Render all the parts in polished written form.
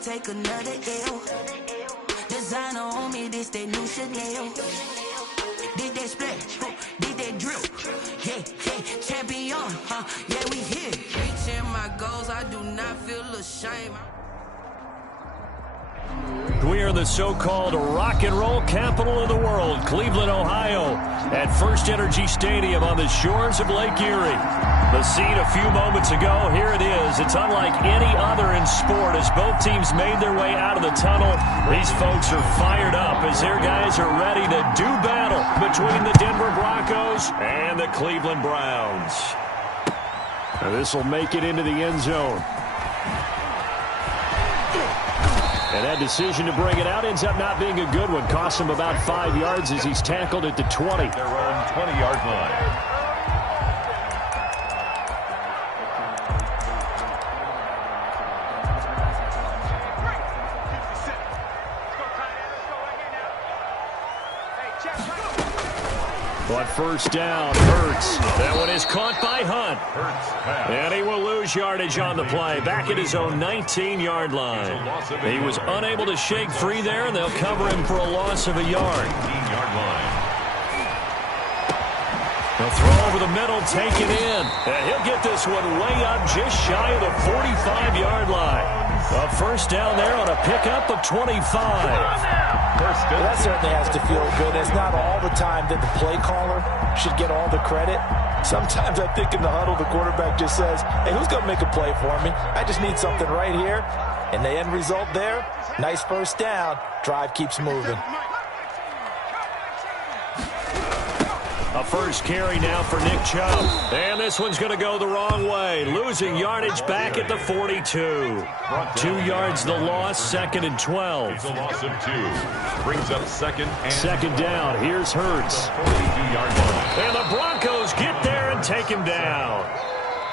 can't take another L. Designer on me, this that new Chanel. Did that splash, did that drip. Yeah, champion, yeah, we here. Reaching my goals, I do not feel ashamed. We are the so-called rock and roll capital of the world, Cleveland, Ohio, at First Energy Stadium on the shores of Lake Erie. The scene a few moments ago, here it is. It's unlike any other in sport as both teams made their way out of the tunnel. These folks are fired up as their guys are ready to do battle between the Denver Broncos and the Cleveland Browns. Now this will make it into the end zone. And that decision to bring it out ends up not being a good one. Costs him about 5 yards as he's tackled at the 20. Their own 20-yard line. On first down, Hurts. That one is caught by Hunt. And he will lose yardage on the play. Back at his own 19-yard line. He was unable to shake free there, and they'll cover him for a loss of a yard. They'll throw over the middle, take it in. And he'll get this one way up just shy of the 45-yard line. A first down there on a pickup of 25. Well, that certainly has to feel good. It's not all the time that the play caller should get all the credit. Sometimes I think in the huddle, the quarterback just says, hey, who's going to make a play for me? I just need something right here. And the end result there, nice first down. Drive keeps moving. A first carry now for Nick Chubb. And this one's going to go the wrong way. Losing yardage back at the 42. 2 yards the loss, 2nd and 12. It's a loss of 2. Brings up second down. Here's Hurts. 42-yard line. And the Broncos get there and take him down.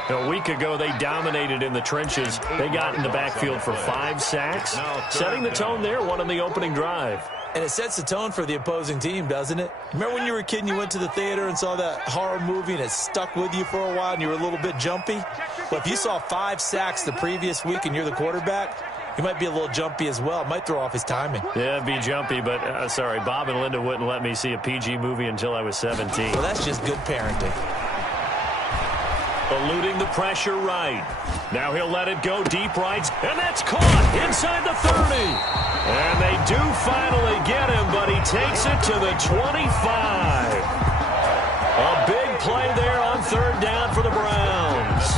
A week ago, they dominated in the trenches. They got in the backfield for 5 sacks. Setting the tone there, one on the opening drive. And it sets the tone for the opposing team, doesn't it? Remember when you were a kid and you went to the theater and saw that horror movie and it stuck with you for a while and you were a little bit jumpy? Well, if you saw 5 sacks the previous week and you're the quarterback, he might be a little jumpy as well. It might throw off his timing. Yeah, it'd be jumpy, but sorry, Bob and Linda wouldn't let me see a PG movie until I was 17. Well, that's just good parenting. Eluding the pressure right. Now he'll let it go deep right, and that's caught inside the 30. And they do finally get him, but he takes it to the 25. A big play there on 3rd down for the Browns.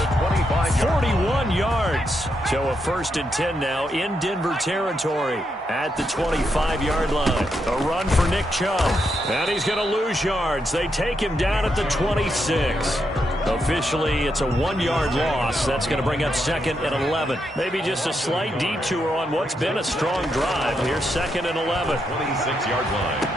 41 yards. So a 1st and 10 now in Denver territory at the 25-yard line. A run for Nick Chubb. And he's going to lose yards. They take him down at the 26. Officially, it's a 1-yard loss. That's going to bring up 2nd and 11. Maybe just a slight detour on what's been a strong drive. Here's 2nd and 11. 26-yard line.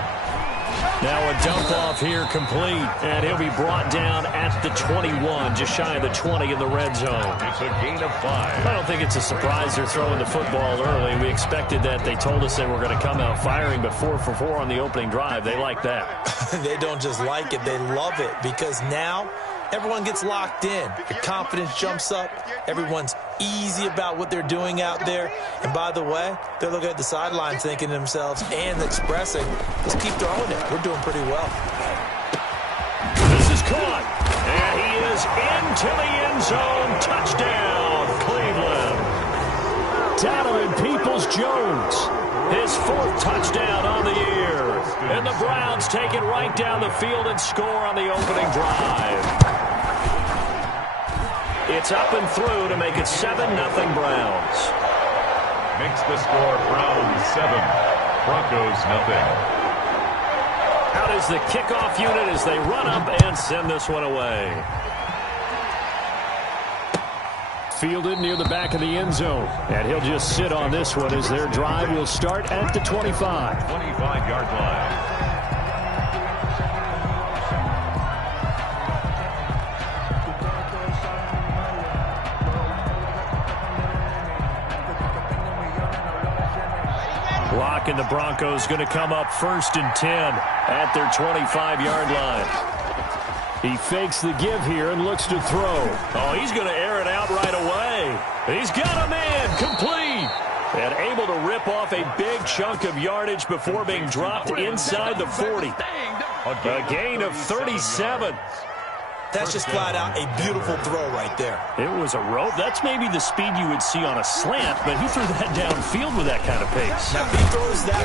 Now a dump off here complete, and he'll be brought down at the 21, just shy of the 20 in the red zone. It's a gain of 5. I don't think it's a surprise they're throwing the football early. We expected that. They told us they were going to come out firing, but 4 for 4 on the opening drive. They like that. They don't just like it, they love it, because now everyone gets locked in. The confidence jumps up. Everyone's easy about what they're doing out there. And by the way, they're looking at the sidelines thinking to themselves and expressing, let's keep throwing it. We're doing pretty well. This is caught. And he is into the end zone. Touchdown, Cleveland. Donovan Peoples-Jones. His 4th touchdown on the year. And the Browns take it right down the field and score on the opening drive. It's up and through to make it 7-0 Browns. Makes the score Browns 7, Broncos 0. Out is the kickoff unit as they run up and send this one away. Fielded near the back of the end zone. And he'll just sit on this one as their drive will start at the 25. 25-yard line. Block, and the Broncos going to come up 1st and 10 at their 25-yard line. He fakes the give here and looks to throw. Oh, he's going to air it out right away. He's got a man complete. And able to rip off a big chunk of yardage before being dropped inside the 40. A gain of 37. That's just flat out a beautiful throw right there. It was a rope. That's maybe the speed you would see on a slant, but he threw that downfield with that kind of pace. Now, if he throws that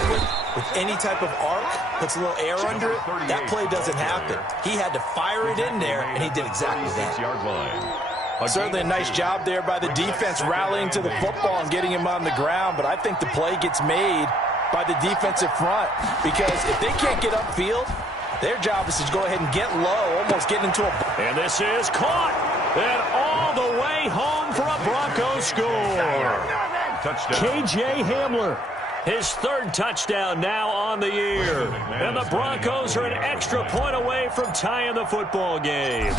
with any type of arc, puts a little air under it, that play doesn't happen. He had to fire it in there, and he did exactly that. Certainly a nice job there by the defense rallying to the football and getting him on the ground, but I think the play gets made by the defensive front because if they can't get upfield, their job is to go ahead and get low, almost get into a... And this is caught, and all the way home for a Broncos score. K.J. Hamler, his third touchdown now on the year. And the Broncos are an extra point away from tying the football game.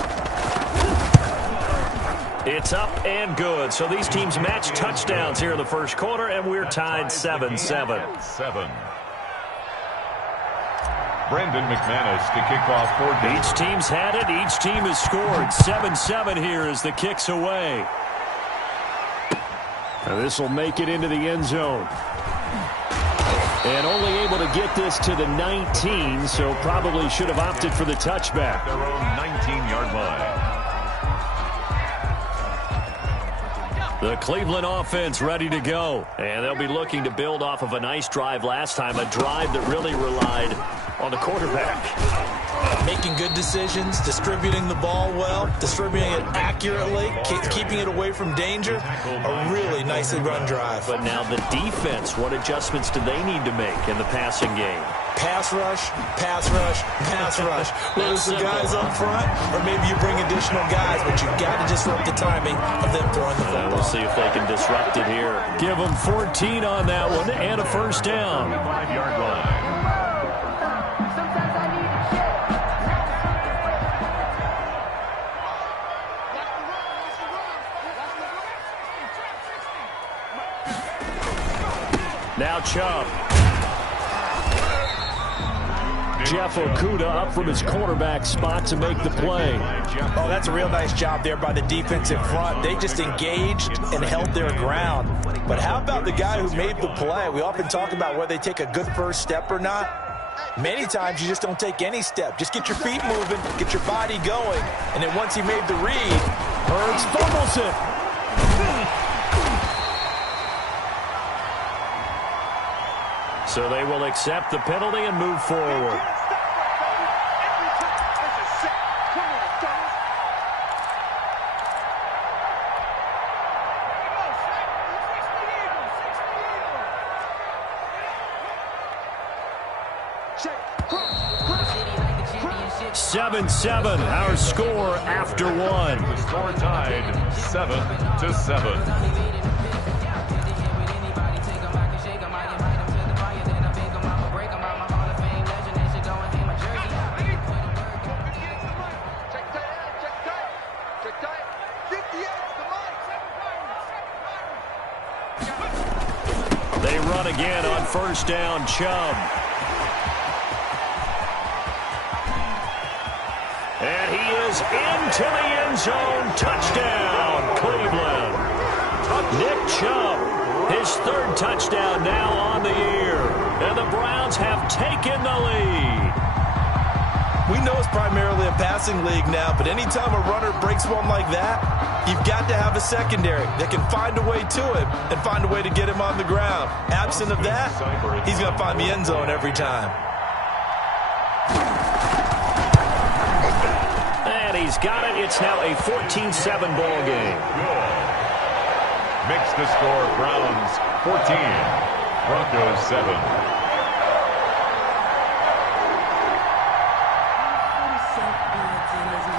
It's up and good. So these teams match touchdowns here in the first quarter, and we're tied 7-7. Brandon McManus to kick off for each team's had it. Each team has scored. 7-7 here as the kick's away. Now this will make it into the end zone. And only able to get this to the 19, so probably should have opted for the touchback. Their own 19-yard line. The Cleveland offense ready to go. And they'll be looking to build off of a nice drive last time, a drive that really relied on the quarterback. Making good decisions, distributing the ball well, distributing it accurately, keeping it away from danger. A really nicely run drive. But now the defense, what adjustments do they need to make in the passing game? Pass rush, pass rush, pass rush. Whether it's the guys up front or maybe you bring additional guys, but you've got to disrupt the timing of them throwing the football. We'll see if they can disrupt it here. Give them 14 on that one and a first down. 5-yard line. Now Chubb. Jeff Okudah up from his cornerback spot to make the play. Oh, that's a real nice job there by the defensive front. They just engaged and held their ground. But how about the guy who made the play? We often talk about whether they take a good first step or not. Many times you just don't take any step. Just get your feet moving, get your body going, and then once he made the read, Hurts fumbles it. So they will accept the penalty and move forward. Seven, 7-7, our score after one. The score tied 7-7. They run again on first down, Chubb. And he is into the end zone. Touchdown, Cleveland. Nick Chubb, his third touchdown now on the year. And the Browns have taken the lead. We know it's primarily a passing league now, but anytime a runner breaks one like that, you've got to have a secondary that can find a way to him and find a way to get him on the ground. Absent of that, he's going to find the end zone every time. And he's got it. It's now a 14-7 ball game. Makes the score Browns 14, Broncos 7.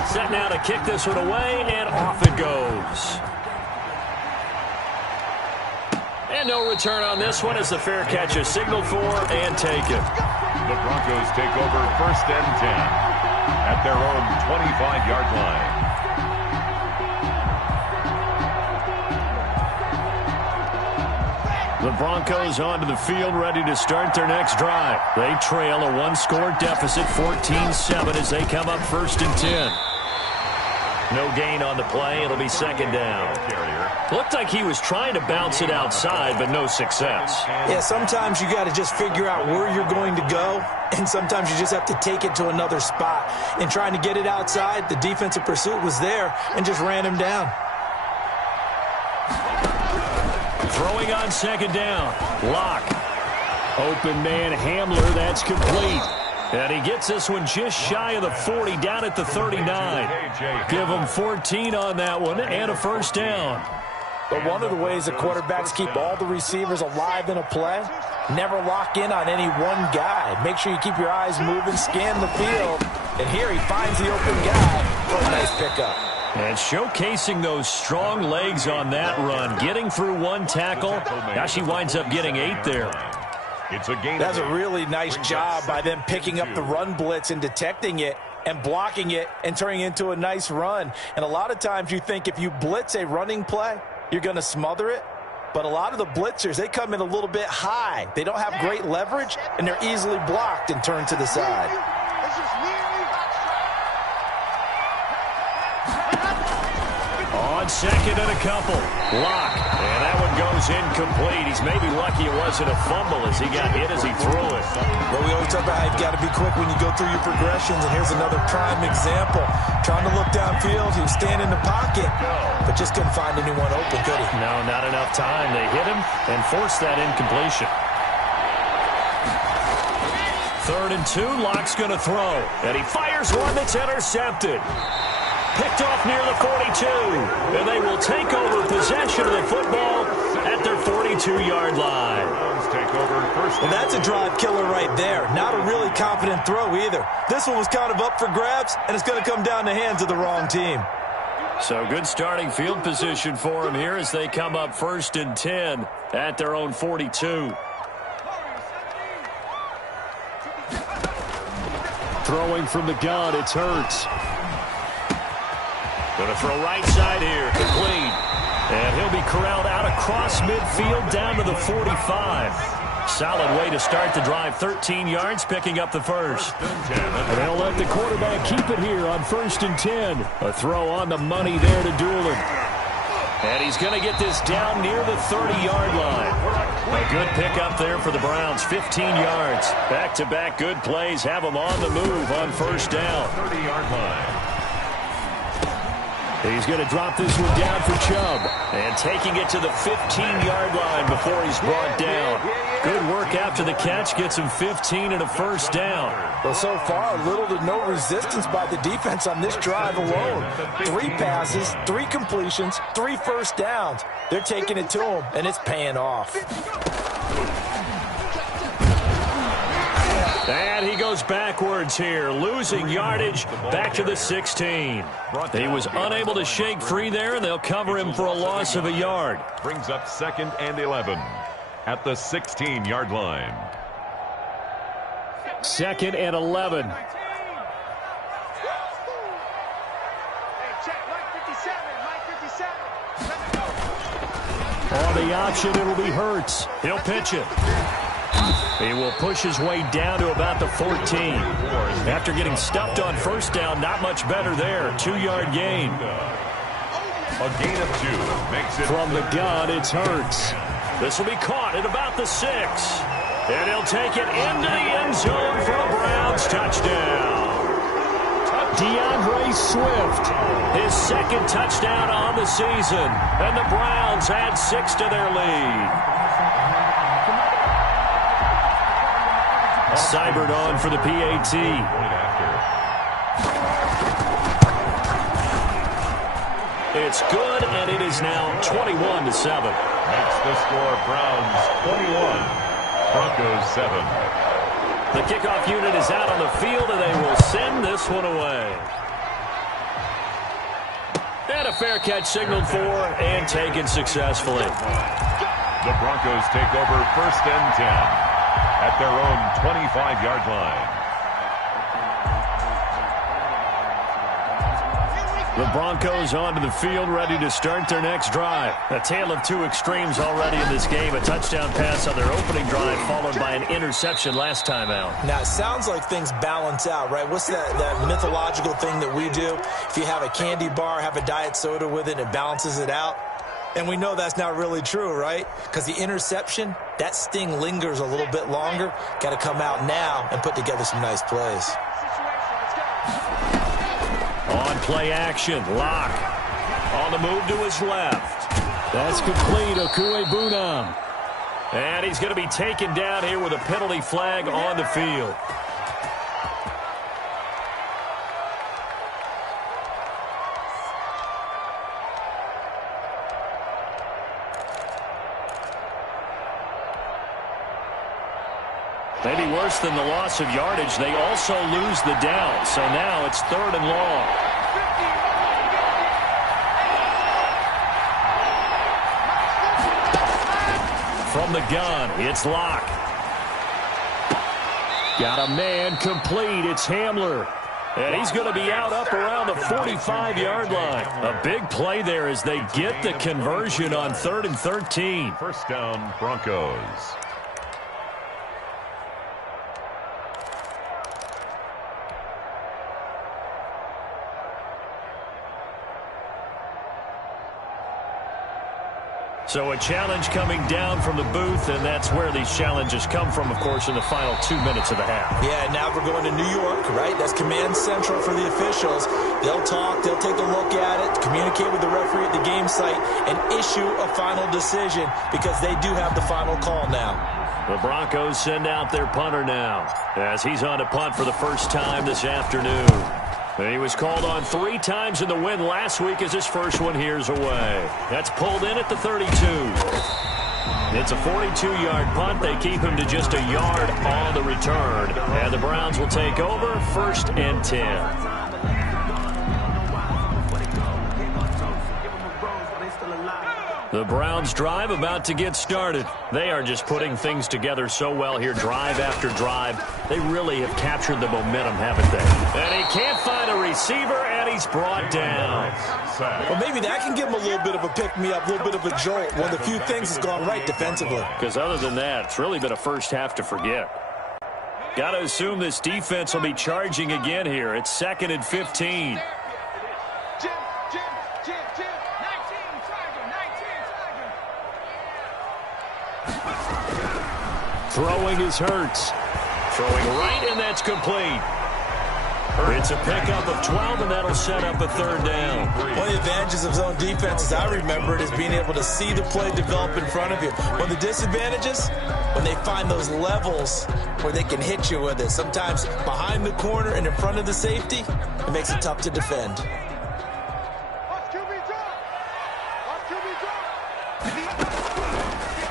Set now to kick this one away, and off it goes. And no return on this one as the fair catch is signaled for and taken. The Broncos take over 1st and 10 at their own 25-yard line. The Broncos onto the field ready to start their next drive. They trail a one-score deficit, 14-7, as they come up 1st and 10. No gain on the play. It'll be second down. Looked like he was trying to bounce it outside, but no success. Yeah, sometimes you got to just figure out where you're going to go, and sometimes you just have to take it to another spot. In trying to get it outside, the defensive pursuit was there and just ran him down. Throwing on second down. Lock. Open man Hamler. That's complete. And he gets this one just shy of the 40, down at the 39. Give him 14 on that one and a first down. But one of the ways the quarterbacks keep all the receivers alive in a play, never lock in on any one guy. Make sure you keep your eyes moving, scan the field. And here he finds the open guy for a nice pickup. And showcasing those strong legs on that run, getting through one tackle. Gosh, he winds up getting 8 there. That's a really nice job by them picking up the run blitz and detecting it and blocking it and turning it into a nice run. And a lot of times you think if you blitz a running play, you're going to smother it. But a lot of the blitzers, they come in a little bit high. They don't have great leverage, and they're easily blocked and turned to the side. On second and a couple. Lock. And that one goes incomplete. He's maybe lucky it wasn't a fumble as he got hit as he threw it. Well, we always talk about how you've got to be quick when you go through your progressions, and here's another prime example. Trying to look downfield, he was standing in the pocket, but just couldn't find anyone open, could he? No, not enough time. They hit him and forced that incompletion. 3rd and 2, Lock's going to throw. And he fires one that's intercepted. Picked off near the 42. And they will take over possession of the football at their 42-yard line. Well, that's a drive killer right there. Not a really confident throw either. This one was kind of up for grabs, and it's going to come down the hands of the wrong team. So good starting field position for him here as they come up 1st and 10 at their own 42. Throwing from the gun, it's Hurts. Going to throw right side here, complete. And he'll be corralled out across midfield down to the 45. Solid way to start the drive, 13 yards, picking up the first. And they'll let the quarterback keep it here on 1st and 10. A throw on the money there to Doolin. And he's going to get this down near the 30-yard line. A good pickup there for the Browns, 15 yards. Back-to-back good plays have them on the move on 1st down. 30-yard line. He's going to drop this one down for Chubb. And taking it to the 15-yard line before he's brought down. Good work after the catch. Gets him 15 and a first down. Well, so far, little to no resistance by the defense on this drive alone. 3 passes, 3 completions, 3 first downs. They're taking it to him, and it's paying off. And he goes backwards here, losing yardage back to the 16. He was unable to shake free there, and they'll cover him for a loss of a yard. Brings up 2nd and 11 at the 16-yard line. 2nd and 11. On the option, it'll be Hurts. He'll pitch it. He will push his way down to about the 14. After getting stuffed on 1st down, not much better there. 2-yard gain. A gain of 2 makes it. From the gun, it's Hurts. This will be caught at about the 6. And he'll take it into the end zone for a Browns touchdown. DeAndre Swift, his 2nd touchdown on the season. And the Browns add 6 to their lead. Cybert on for the PAT. It's good, and it is now 21-7. Makes the score Browns 21, Broncos 7. The kickoff unit is out on the field, and they will send this one away. And a fair catch signaled for and taken successfully. The Broncos take over 1st and 10. At their own 25-yard line. The Broncos onto the field, ready to start their next drive. A tale of two extremes already in this game. A touchdown pass on their opening drive, followed by an interception last time out. Now, it sounds like things balance out, right? What's that mythological thing that we do? If you have a candy bar, have a diet soda with it, it balances it out. And we know that's not really true, right? Because the interception, that sting lingers a little bit longer. Got to come out now and put together some nice plays. On play action, Locke. On the move to his left. That's complete, Okuebunam. And he's going to be taken down here with a penalty flag on the field. Maybe worse than the loss of yardage, they also lose the down. So now it's 3rd and long. From the gun, it's Locke. Got a man complete. It's Hamler. And he's going to be out up around the 45-yard line. A big play there as they get the conversion on 3rd and 13. First down, Broncos. So a challenge coming down from the booth, and that's where these challenges come from, of course, in the final 2 minutes of the half. Yeah, now we're going to New York, right? That's command central for the officials. They'll talk, they'll take a look at it, communicate with the referee at the game site, and issue a final decision because they do have the final call now. The Broncos send out their punter now as he's on to punt for the first time this afternoon. He was called on 3 times in the win last week as his first one here's away. That's pulled in at the 32. It's a 42-yard punt. They keep him to just a yard on the return. And the Browns will take over 1st and 10. The Browns drive about to get started. They are just putting things together so well here, drive after drive. They really have captured the momentum, haven't they? And he can't find a receiver, and he's brought down. Well, maybe that can give him a little bit of a pick-me-up, a little bit of a jolt when the few things has gone right defensively. Because other than that, it's really been a first half to forget. Got to assume this defense will be charging again here. It's 2nd and 15. Throwing is Hurts. Throwing right, and that's complete. It's a pickup of 12, and that'll set up a 3rd down. One of the advantages of zone defense, as I remember it, is being able to see the play develop in front of you. One of the disadvantages, when they find those levels where they can hit you with it. Sometimes behind the corner and in front of the safety, it makes it tough to defend.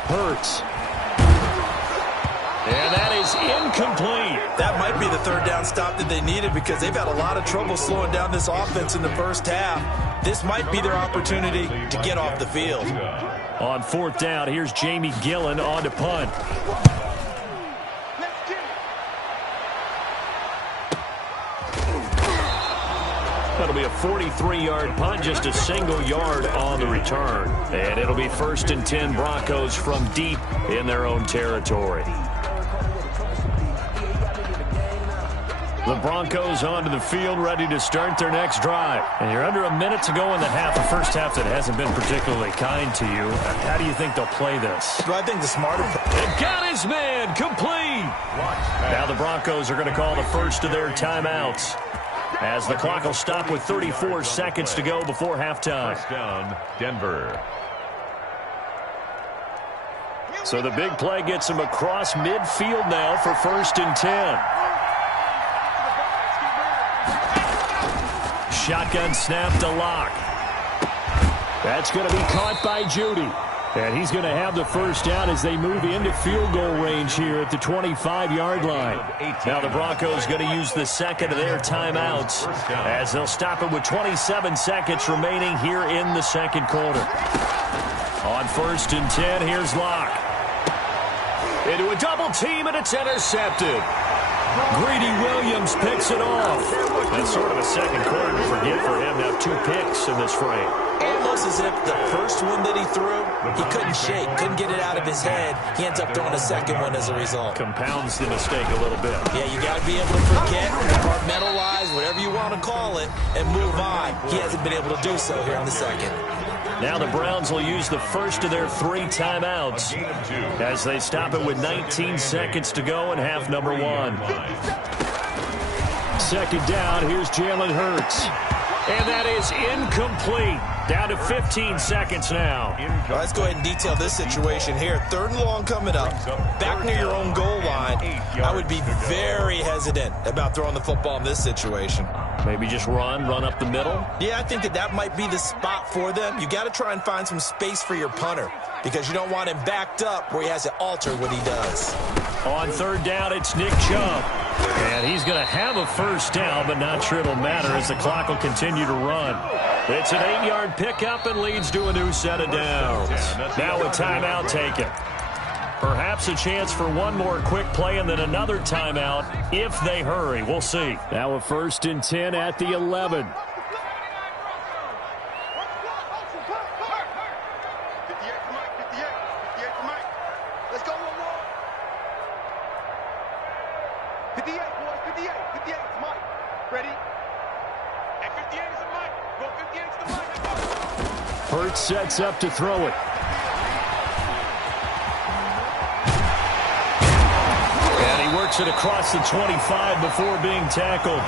Hurts. And that is incomplete. That might be the 3rd down stop that they needed because they've had a lot of trouble slowing down this offense in the first half. This might be their opportunity to get off the field. On 4th down, here's Jamie Gillen on to punt. That'll be a 43-yard punt, just a single yard on the return. And it'll be 1st and 10 Broncos from deep in their own territory. The Broncos onto the field, ready to start their next drive. And you're under a minute to go in the half, the first half that hasn't been particularly kind to you. How do you think they'll play this? Well, I think the smarter... They've got his man complete. Now the Broncos are going to call the first of their timeouts, as the clock will stop with 34 seconds to go before halftime. First down, Denver. So the big play gets him across midfield now for 1st and 10. Shotgun snap to Locke. That's going to be caught by Judy. And he's going to have the first down as they move into field goal range here at the 25-yard line. Now the Broncos going to use the second of their timeouts as they'll stop it with 27 seconds remaining here in the second quarter. On 1st and 10, here's Locke. Into a double team, and it's intercepted. Greedy Williams picks it off. That's sort of a second quarter to forget for him to have 2 picks in this frame. Almost as if the first one that he threw, he couldn't shake, couldn't get it out of his head. He ends up throwing a second one as a result. Compounds the mistake a little bit. Yeah, you got to be able to forget, compartmentalize, whatever you want to call it, and move on. He hasn't been able to do so here in the second. Now the Browns will use the first of their 3 timeouts as they stop it with 19 seconds to go in half number 1. Second down, here's Jalen Hurts. And that is incomplete. Down to 15 seconds now. Well, let's go ahead and detail this situation here. 3rd and long coming up. Back near your own goal line. I would be very hesitant about throwing the football in this situation. Maybe just run up the middle? Yeah, I think that might be the spot for them. You got to try and find some space for your punter because you don't want him backed up where he has to alter what he does. On 3rd down, it's Nick Chubb. And he's going to have a first down, but not sure it'll matter as the clock will continue to run. It's an 8-yard pickup and leads to a new set of downs. Now a timeout taken. Perhaps a chance for one more quick play and then another timeout if they hurry. We'll see. Now a 1st and 10 at the 11. Hurts sets up to throw it. And he works it across the 25 before being tackled.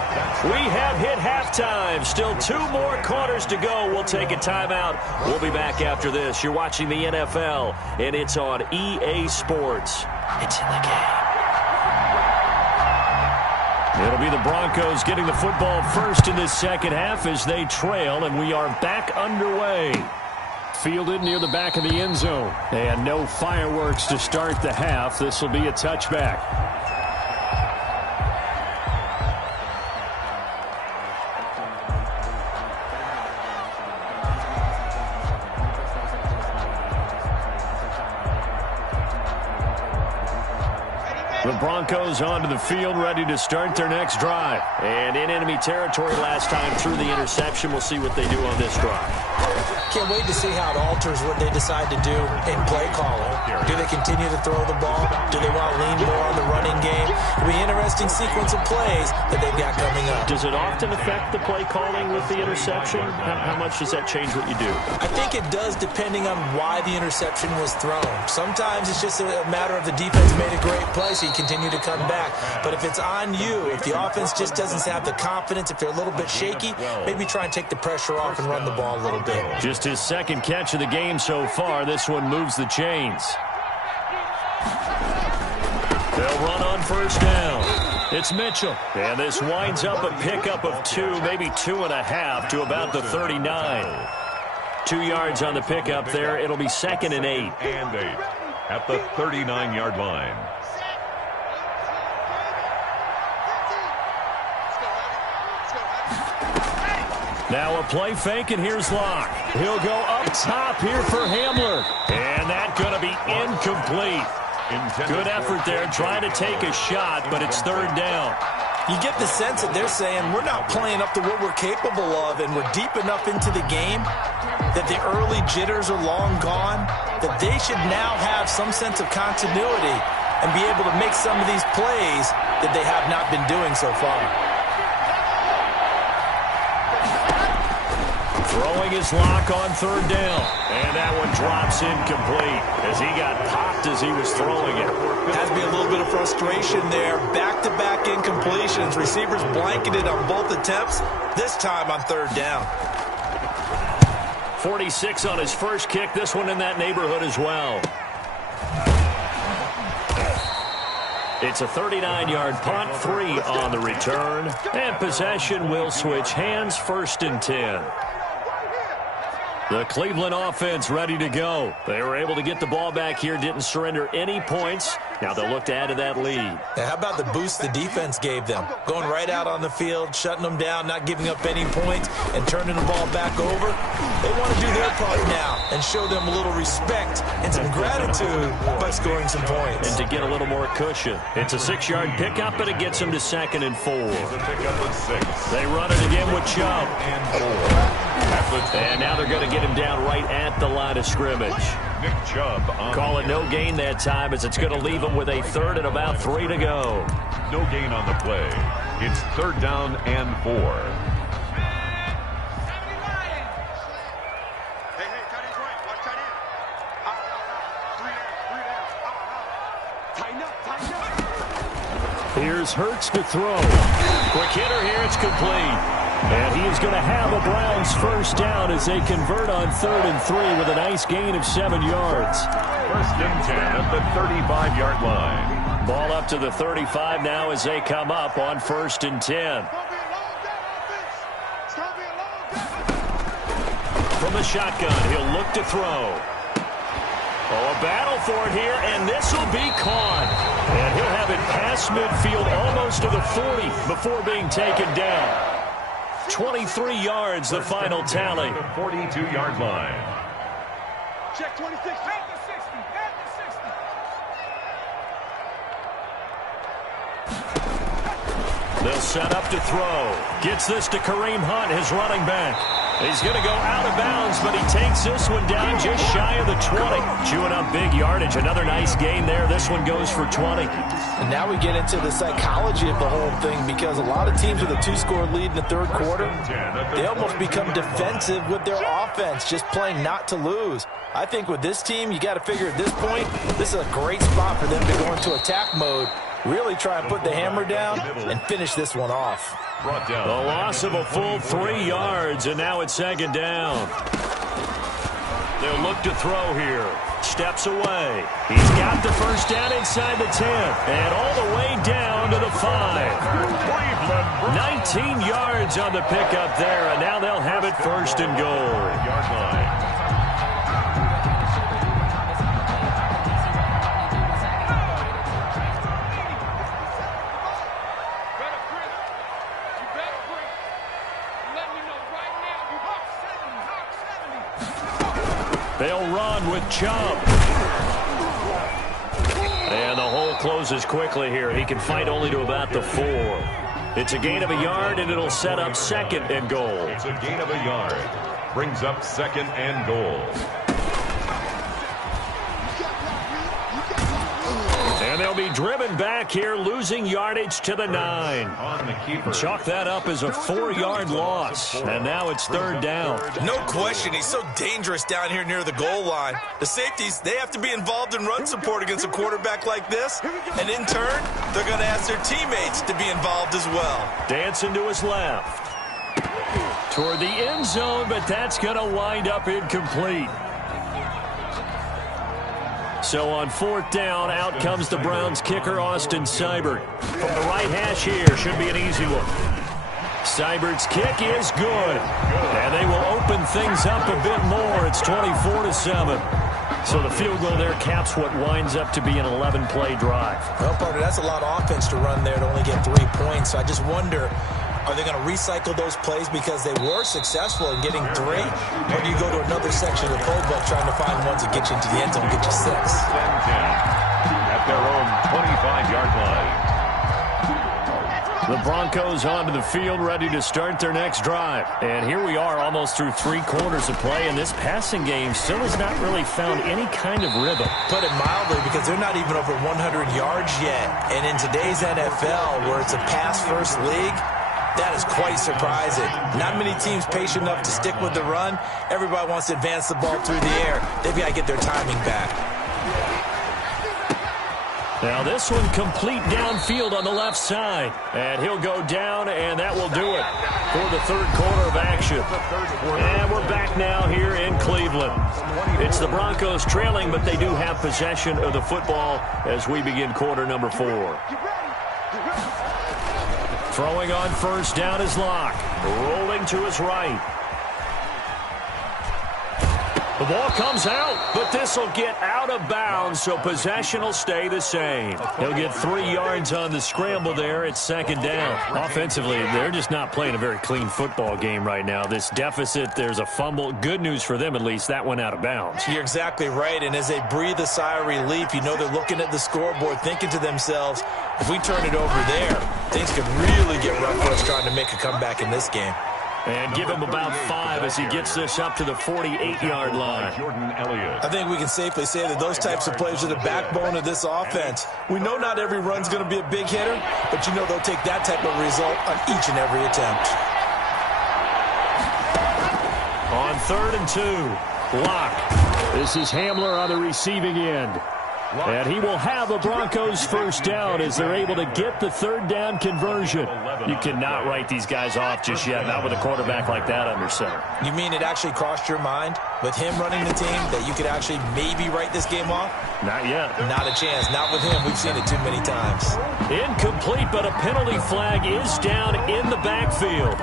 We have hit halftime. Still 2 more quarters to go. We'll take a timeout. We'll be back after this. You're watching the NFL, and it's on EA Sports. It's in the game. It'll be the Broncos getting the football first in this second half as they trail, and we are back underway. Fielded near the back of the end zone. And no fireworks to start the half. This will be a touchback. The Broncos onto the field, ready to start their next drive. And in enemy territory last time through the interception. We'll see what they do on this drive. Can't wait to see how it alters what they decide to do in play calling. Do they continue to throw the ball? Do they want to lean more on the running game? It'll be an interesting sequence of plays that they've got coming up. Does it often affect the play calling with the interception? How much does that change what you do? I think it does depending on why the interception was thrown. Sometimes it's just a matter of the defense made a great play, so you continue to come back. But if it's on you, if the offense just doesn't have the confidence, if they're a little bit shaky, maybe try and take the pressure off and run the ball a little bit. Just his second catch of the game so far. This one moves the chains. They'll run on first down. It's Mitchell. And this winds up a pickup of 2, maybe 2.5 to about the 39. 2 yards on the pickup there. It'll be 2nd and 8. And 8 at the 39-yard line. Now a play fake, and here's Locke. He'll go up top here for Hamler. And that's going to be incomplete. Good effort there, trying to take a shot, but it's 3rd down. You get the sense that they're saying we're not playing up to what we're capable of, and we're deep enough into the game that the early jitters are long gone, that they should now have some sense of continuity and be able to make some of these plays that they have not been doing so far. Throwing his Lock on 3rd down. And that one drops incomplete as he got popped as he was throwing it. Has to be a little bit of frustration there. Back-to-back incompletions. Receivers blanketed on both attempts, this time on 3rd down. 46 on his first kick. This one in that neighborhood as well. It's a 39-yard punt, 3 on the return. And possession will switch hands, 1st and 10. The Cleveland offense ready to go. They were able to get the ball back here, didn't surrender any points. Now they'll look to add to that lead. How about the boost the defense gave them? Going right out on the field, shutting them down, not giving up any points, and turning the ball back over. They want to do their part now and show them a little respect and some gratitude by scoring some points. And to get a little more cushion. It's a 6-yard pickup, but it gets them to 2nd and 4. They run it again with Chubb. And now they're going to get him down right at the line of scrimmage. Nick Chubb Call it no gain that time, as it's going to leave them with a 3rd and about 3 to go. No gain on the play. It's 3rd down and 4. Here's Hurts to throw. Quick hitter here, it's complete. And he is going to have a Browns 1st down as they convert on 3rd and 3 with a nice gain of 7 yards. 1st and 10 at the 35-yard line. Ball up to the 35 now as they come up on 1st and 10. From the shotgun, he'll look to throw. Oh, a battle for it here, and this will be caught. And he'll have it past midfield almost to the 40 before being taken down. 23 yards, the final tally. The 42-yard line. Check 26. At the 60. At the 60. They'll set up to throw. Gets this to Kareem Hunt, his running back. He's going to go out of bounds, but he takes this one down just shy of the 20. Chewing up big yardage. Another nice gain there. This one goes for 20. And now we get into the psychology of the whole thing, because a lot of teams with a 2-score lead in the 3rd quarter, they almost become defensive with their offense, just playing not to lose. I think with this team, you got to figure at this point, this is a great spot for them to go into attack mode, really try and put the hammer down and finish this one off. The loss of a full 3 yards, and now it's 2nd down. They'll look to throw here. Steps away. He's got the 1st down inside the 10, and all the way down to the 5. 19 yards on the pickup there, and now they'll have it 1st and goal. They'll run with Chubb. And the hole closes quickly here. He can fight only to about the 4. It's a gain of a yard, and it'll set up 2nd and goal. It's a gain of a yard. Brings up 2nd and goal. And they'll be driven back here, losing yardage to the 9. Chalk that up as a 4-yard loss. And now it's 3rd down. No question, he's so dangerous down here near the goal line. The safeties, they have to be involved in run support against a quarterback like this. And in turn, they're going to ask their teammates to be involved as well. Dancing to his left. Toward the end zone, but that's going to wind up incomplete. So on 4th down, out comes the Browns kicker, Austin Seibert. From the right hash here, should be an easy one. Seibert's kick is good. And they will open things up a bit more. It's 24-7. So the field goal there caps what winds up to be an 11-play drive. Well, partner, that's a lot of offense to run there to only get 3 points. So I just wonder, are they going to recycle those plays because they were successful in getting 3? Or do you go to another section of the playbook trying to find ones that get you into the end zone and get you 6? At their own 25-yard line. The Broncos onto the field, ready to start their next drive. And here we are almost through 3 quarters of play, and this passing game still has not really found any kind of rhythm. Put it mildly, because they're not even over 100 yards yet. And in today's NFL, where it's a pass-first league, that is quite surprising. Not many teams patient enough to stick with the run. Everybody wants to advance the ball through the air. They've got to get their timing back. Now this one complete downfield on the left side. And he'll go down, and that will do it for the 3rd quarter of action. And we're back now here in Cleveland. It's the Broncos trailing, but they do have possession of the football as we begin quarter number 4. Throwing on 1st down is Locke. Rolling to his right. The ball comes out, but this will get out of bounds, so possession will stay the same. He'll get 3 yards on the scramble there. It's second down. Offensively, they're just not playing a very clean football game right now. This deficit, there's a fumble. Good news for them, at least. That went out of bounds. You're exactly right, and as they breathe a sigh of relief, you know they're looking at the scoreboard, thinking to themselves, if we turn it over there, things could really get rough for us trying to make a comeback in this game. And give him about 5 as he gets this up to the 48-yard line. I think we can safely say that those types of plays are the backbone of this offense. We know not every run's going to be a big hitter, but you know they'll take that type of result on each and every attempt. On 3rd and 2, Locke. This is Hamler on the receiving end. And he will have a Broncos first down as they're able to get the 3rd down conversion. You cannot write these guys off just yet, not with a quarterback like that under center. You mean it actually crossed your mind with him running the team that you could actually maybe write this game off? Not yet. Not a chance. Not with him. We've seen it too many times. Incomplete, but a penalty flag is down in the backfield.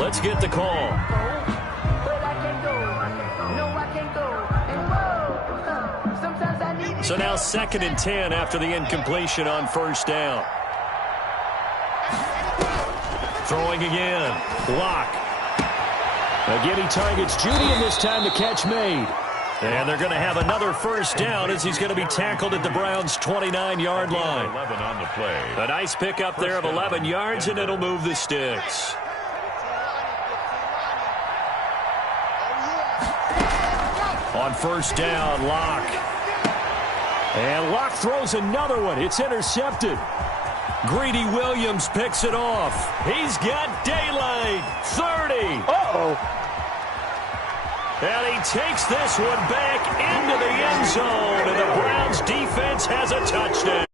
Let's get the call. So now 2nd and 10 after the incompletion on 1st down. Throwing again. Locke. Again, he targets Judy, and this time the catch made. And they're going to have another first down as he's going to be tackled at the Browns' 29-yard line. 11 on the play. A nice pickup there of 11 yards, and it'll move the sticks. On 1st down, Locke. And Locke throws another one. It's intercepted. Greedy Williams picks it off. He's got daylight. 30. Uh-oh. And he takes this one back into the end zone. And the Browns defense has a touchdown.